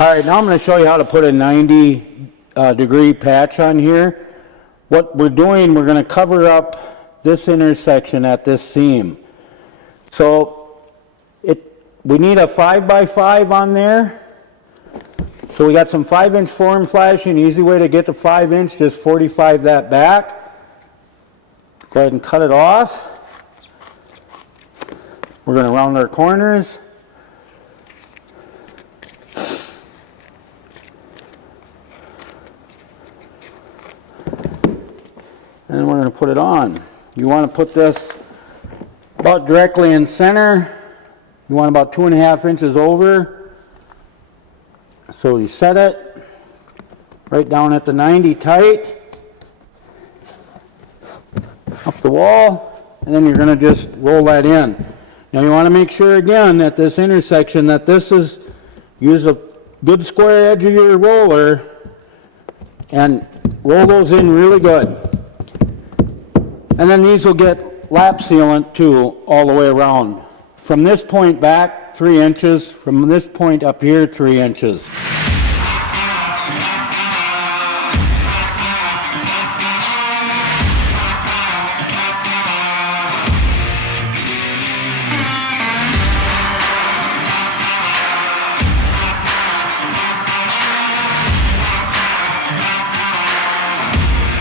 All right, now I'm going to show you how to put a 90 degree patch on here. What we're doing, we're going to cover up this intersection at this seam. So we need a 5x5 on there. So we got some 5-inch form flashing. Easy way to get to 5-inch, just 45 that back. Go ahead and cut it off. We're going to round our corners. And we're going to put it on. You want to put this about directly in center. You want about 2.5 inches over. So you set it right down at the 90 tight, up the wall, and then you're going to just roll that in. Now you want to make sure again at this intersection that this is, use a good square edge of your roller and roll those in really good. And then these will get lap sealant too all the way around. From this point back 3 inches, from this point up here 3 inches.